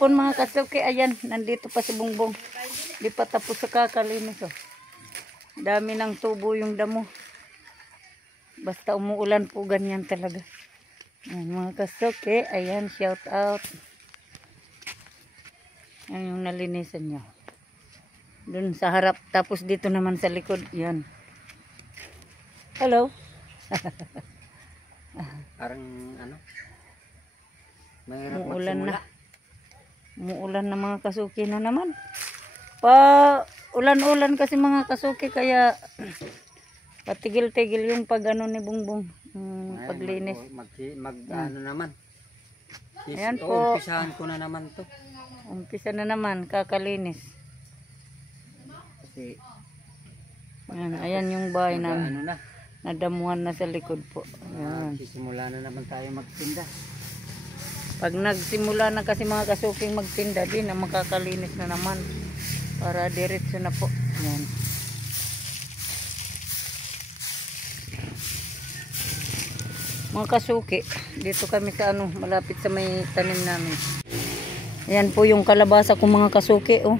hapon mga kasuki. Ayan, nandito pa si Bongbong. Di pa tapos sa kakalinis. Oh. Dami ng tubo yung damo. Basta umuulan po, ganyan talaga. Ayan, mga kasuki. Ayan, shout out. Ayan yung nalinisan nyo. Doon sa harap. Tapos dito naman sa likod. Yan. Hello. Parang ano? Mahirap Umuulan magsimula. na. Umuulan na mga kasuki na naman. Ulan-ulan kasi mga kasuki. Kaya patigil-tigil yung pag ano ni Bongbong. Paglinis. Ano naman. Ayan po. Umpisahan ko na naman to. Umpisa na naman. Kakalinis. Kasi Ayan yung bahay namin. ano na. Nadamuhan na sa likod po. Ayan. Sisimula na naman tayo magtinda. Pag nagsimula na kasi mga kasuking magtinda din, na makakalinis na naman. Para diretso na po. Ayan. Mga kasuki, dito kami sa ano, malapit sa may tanim namin. Ayan po yung kalabasa ko mga kasuki. Oh.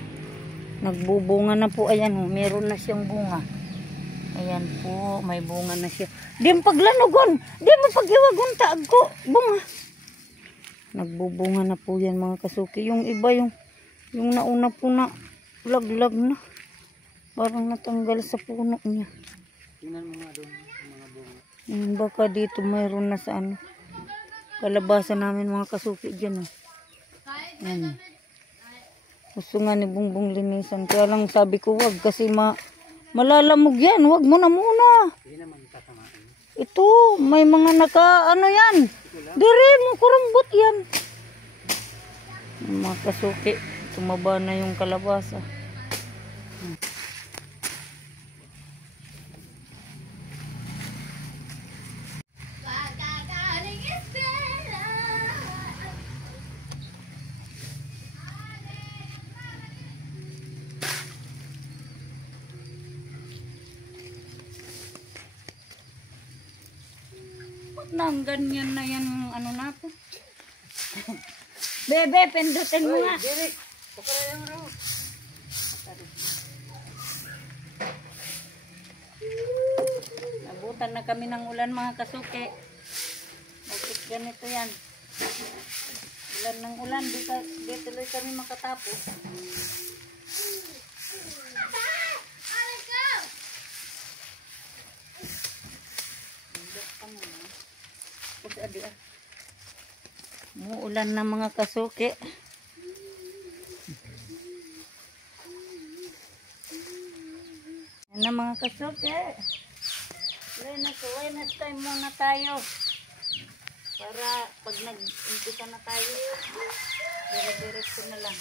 Nagbubunga na po. Ayan, oh, meron na siyang bunga. Ayan po, may bunga na siya. Di mo paglanogon, di mo paghiwagon taag ko. Bunga. Nagbubunga na po yan mga kasuki. Yung iba yung nauna po na laglag na. Parang natanggal sa puno niya. Tingnan mo nga doon mga bunga. Baka dito mayroon na sa ano. Kalabasa namin mga kasuki dyan. Oh. Ayan. Gusto nga ni Bongbong linisan. Kaya lang sabi ko wag kasi malalamog yan. Wag mo na muna. Hindi naman tatamaan. Ito, may mga ano yan. Dire mo, kurumbot yan. Mga kasuki, tumaba na yung kalabasa. Nang ganyan na yan yung ano na po. Bebe, pindutin mo nga. Derek, pakala yung raw. Nabutan na kami ng ulan mga kasuki. Bakit ganito yan? Ulan ng ulan, di tuloy kami makatapos. Umuulan na mga kasuki. Yan na mga kasuki. Linis time muna tayo. Para pag nag-umpisa na tayo, dire-diretso na lang.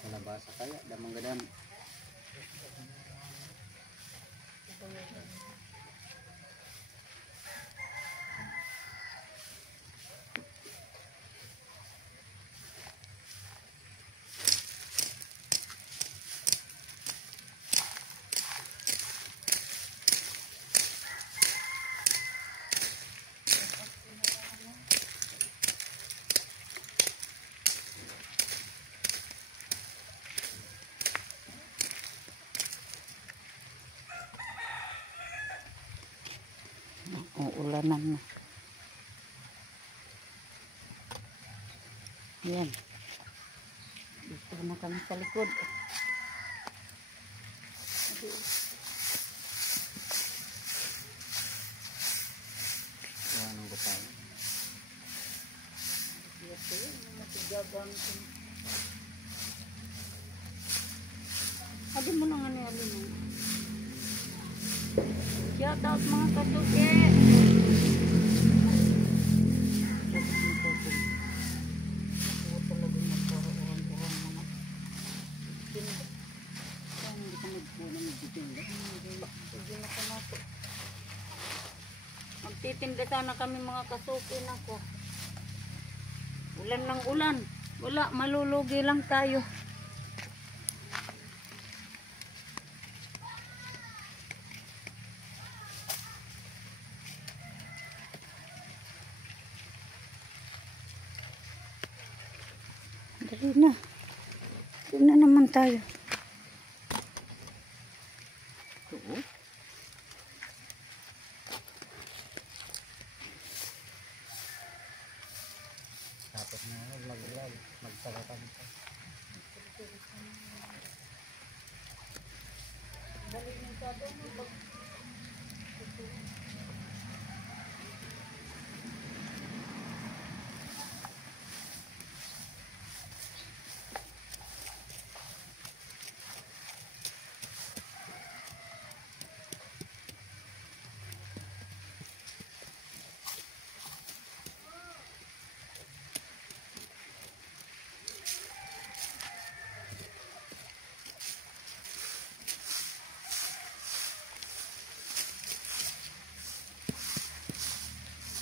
Kalabasa kaya, damang gadam. Ulanan na. Ayan. Dito na kami sa likod. Anong gutay? Ito yun. Matigagang. Adi mo na nga na alin. Shout out mga kasuki. Sige na pumasok. Magtitinda sana kami mga kasuki na ko. Ulan ng ulan. Wala, malulugi lang tayo. Dali na. Dali na naman tayo. Oo. Tapos na magsalatan pa. Dali na tayo.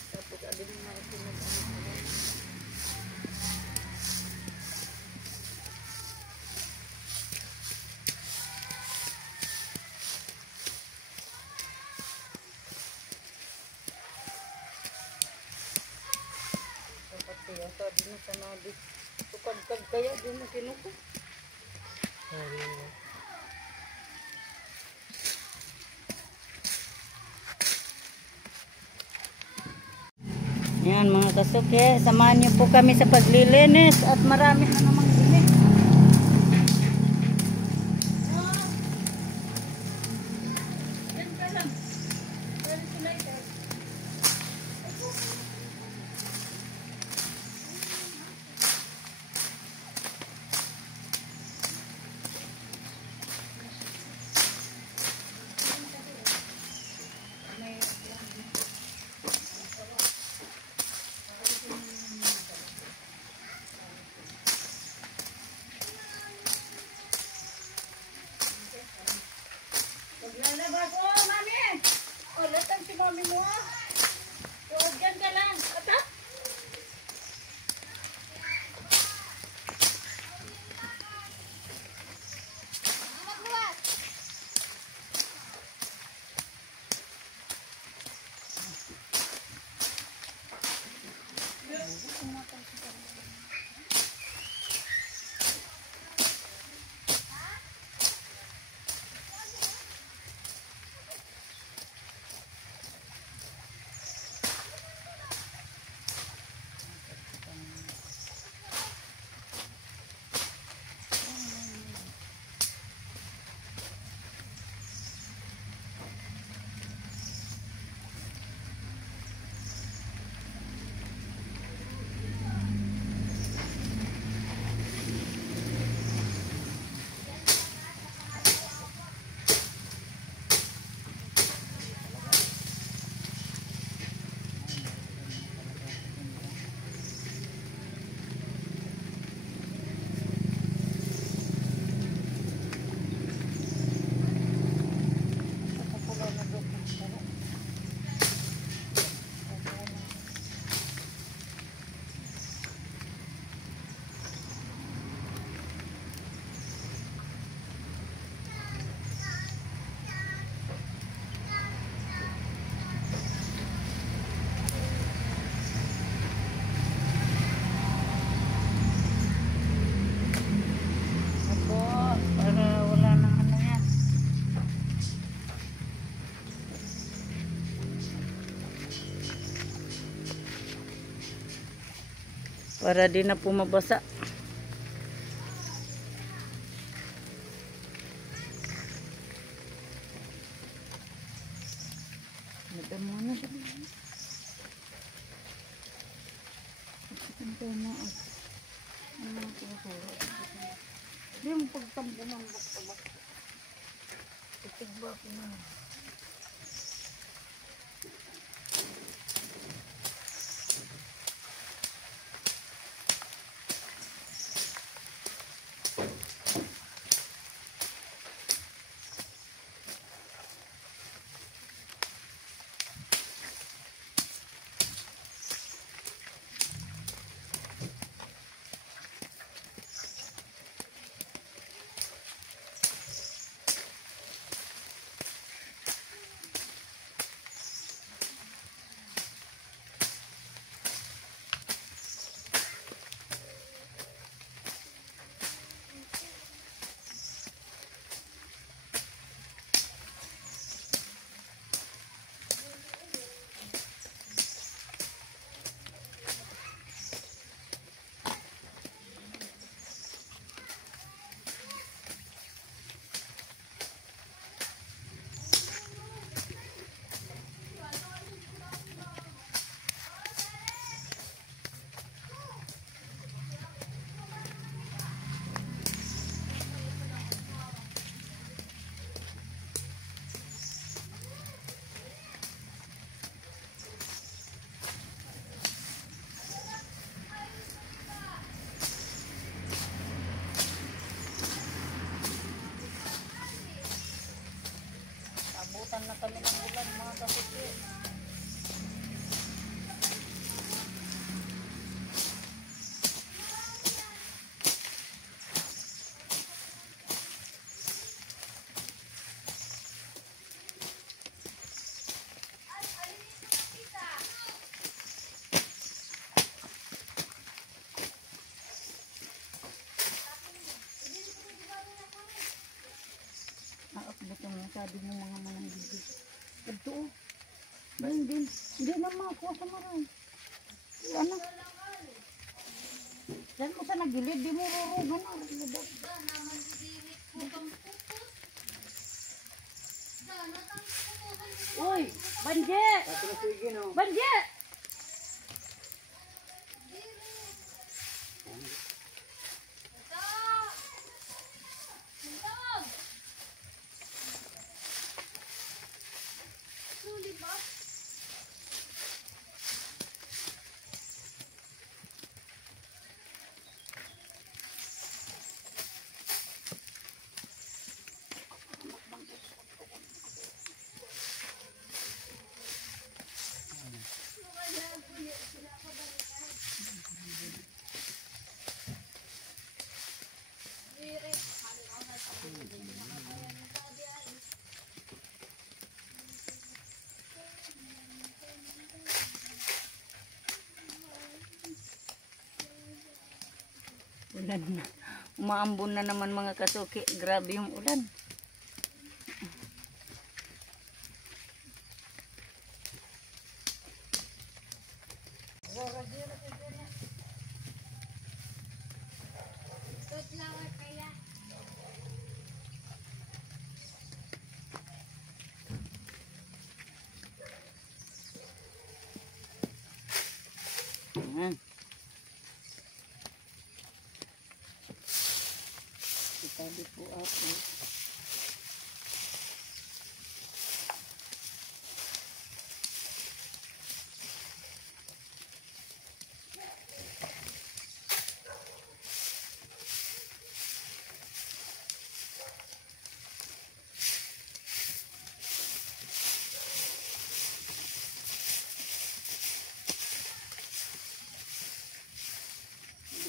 Tapos adin na isunod ang ulan. Dapat kaya sabi na sa nabi. Tukad-kad kaya din na kinuko. Yan mga kasuke, samahan niyo po kami sa paglilinis at marami na namang inis. Yan ka lang. Maglalabas. Oh, mami! Oh, latang si mami mo. Oh, dyan ka lang. Atak! Para di na po mabasa. Madamo na siya. Hindi mo pagtambo ng bakta-bakta. Itigba ko na. na kami ng ulan mga kasuki. Buto mo, sabi mo mga mananggigil. Ito oh. Hindi na makuha sa maray. Ano? Diyan mo sa nagilid, di mo rurugan. Uy! Banje! Banje! Ulan na. Umaambon na naman mga kasuki. Grabe yung ulan. Ayan. Itabi po ako.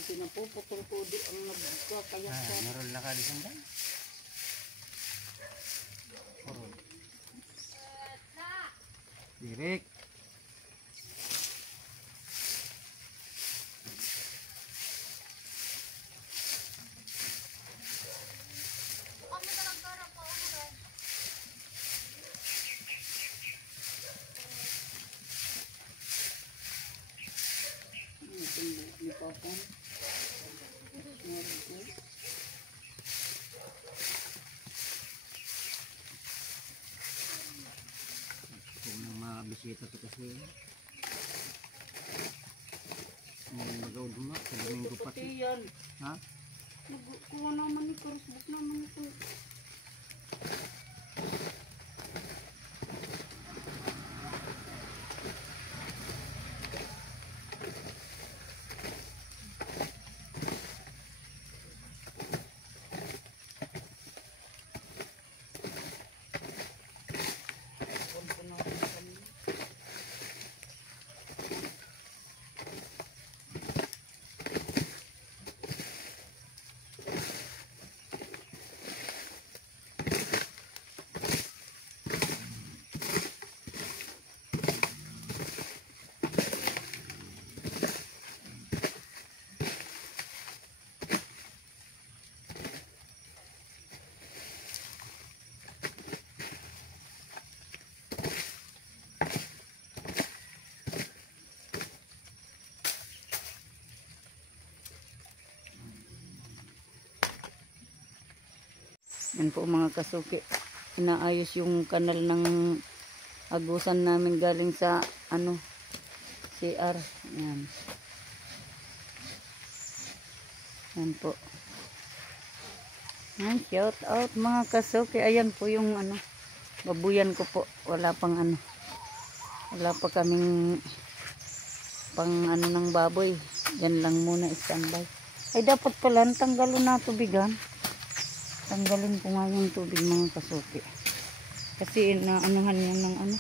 Pinapuputol ko di ang nagkakayak sa... Meron na ka di sanda? Direk. Kung nang mabisita ko kasi mag-auduma sa Domingo pati. Ha? Kuha naman ni Facebook naman ito. Yan po mga kasuki. Inaayos yung kanal ng agusan namin galing sa CR. Yan. Yan po. Yan, shout out mga kasuki. Ayan po yung babuyan ko po. Wala pang wala pa kaming pang ng baboy. Yan lang muna standby. Ay dapat pala tanggalon na tubigan. Tanggalin ko nga yung tubig mga kasuki. Kasi naanuhan yan ng ano.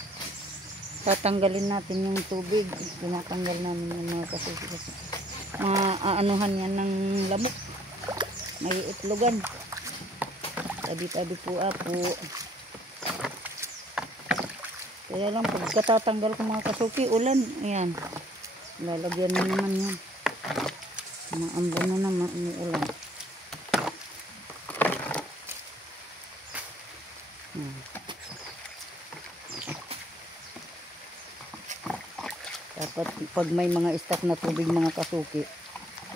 Tatanggalin natin yung tubig. Tinatanggal namin yung mga kasuki kasi maanuhan yan ng lamok. May itlogan. Tabi-tabi po apo. Kaya lang pagkatatanggal ko mga kasuki, ulan. Ayan. Lalagyan na naman yan. Maambo na naman yung ulan. Dapat pag may mga stock na tubig mga kasuki,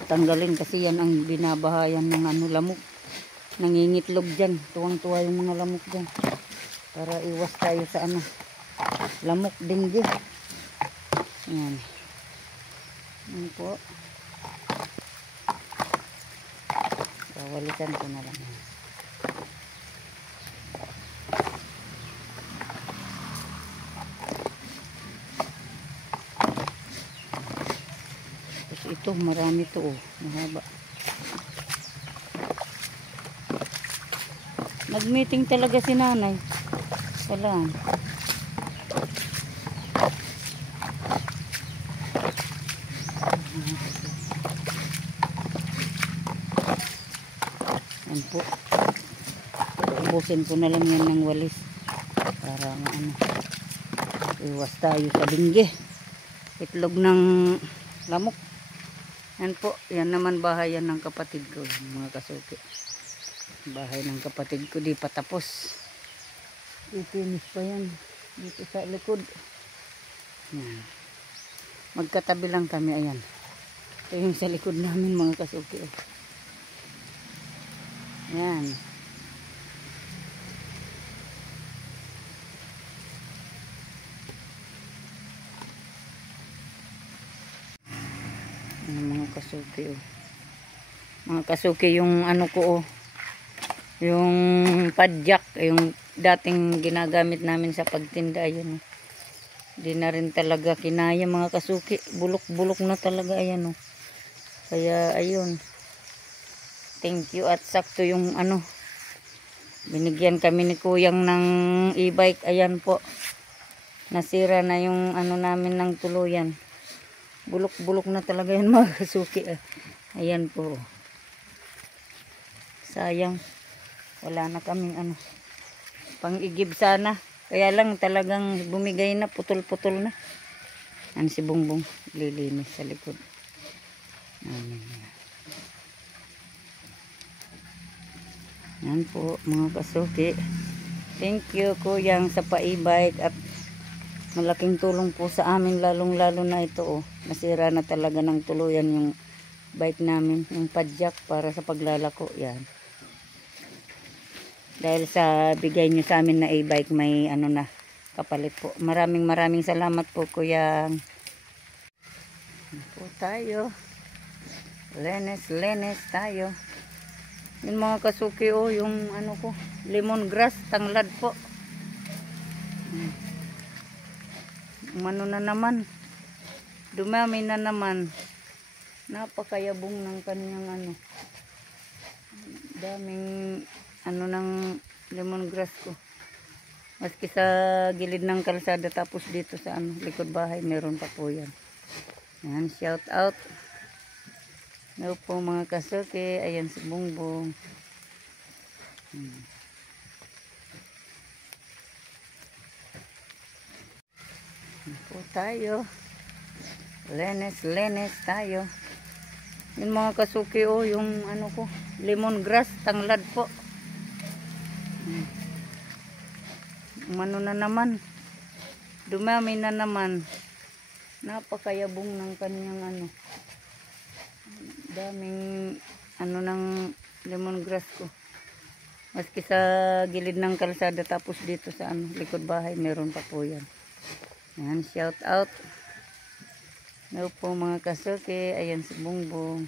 tanggalin kasi yan ang binabahayan ng ano, lamok. Nangingitlog dyan. Tuwang-tuwa yung mga lamok dyan. Para iwas tayo sa ano, lamok, dengue. Yan. Yan po. Kawalitan ko na lang. Tapos ito, marami to oh. Mahaba. Nag-meeting talaga si nanay. Wala. Yan po. Ubusin ko na lang yan ng walis. Para ano, iwas tayo sa dengue. Itlog ng lamok. Yan po. Yan naman bahay yan ng kapatid ko. Mga kasuki. Bahay ng kapatid ko. Di pa tapos. Ipinis pa yan. Dito sa likod. Yan. Magkatabi lang kami. Ayan. Ito yung sa likod namin mga kasuki. Yan. Mga kasuki oh. Mga kasuki yung ano ko oh. Yung padjak, yung dating ginagamit namin sa pagtinda, ayun. Hindi na rin talaga kinaya mga kasuki. Bulok-bulok na talaga, ayan oh. Kaya ayun. Thank you at sakto yung ano. Binigyan kami ni Kuyang ng e-bike, ayan po. Nasira na yung ano namin ng tuluyan. Bulok-bulok na talaga yan mga kasuki. Ayan po. Sayang. Wala na kaming ano, pang-igib sana. Kaya lang talagang bumigay na, putol-putol na. Ano si Bongbong, lilinis sa likod. Yan po mga kasuki. Thank you Kuyang sa pa-e-bike at malaking tulong po sa amin, lalong-lalo na ito oh. Nasira na talaga ng tuluyan yung bike namin, yung padjak para sa paglalako. Yan. Dahil sa bigay nyo sa amin na e-bike, may ano na kapalit po. Maraming salamat po Kuyang. Po tayo. Lenes tayo. Yung mga kasuki oh, yung ano ko, lemongrass, tanglad po. Umano na naman. Dumami na naman. Napakayabong ng kanyang ano. Daming ano ng lemongrass ko. Maski sa gilid ng kalsada, tapos dito sa ano, likod bahay meron pa po yan. Yan, shout out. Hello po mga kasuki. Ayan si Bongbong. Po tayo. Lenes tayo. Yung mga kasuki oh, yung ano ko, lemongrass, tanglad po. Umano na naman. Dumami na naman. Napakayabong ng kanyang ano. Daming ano ng lemongrass ko. Maski sa gilid ng kalsada, tapos dito sa ano, likod bahay meron pa po yan. Yan, shout out. Hello po mga kasuki. Ayan si Bongbong.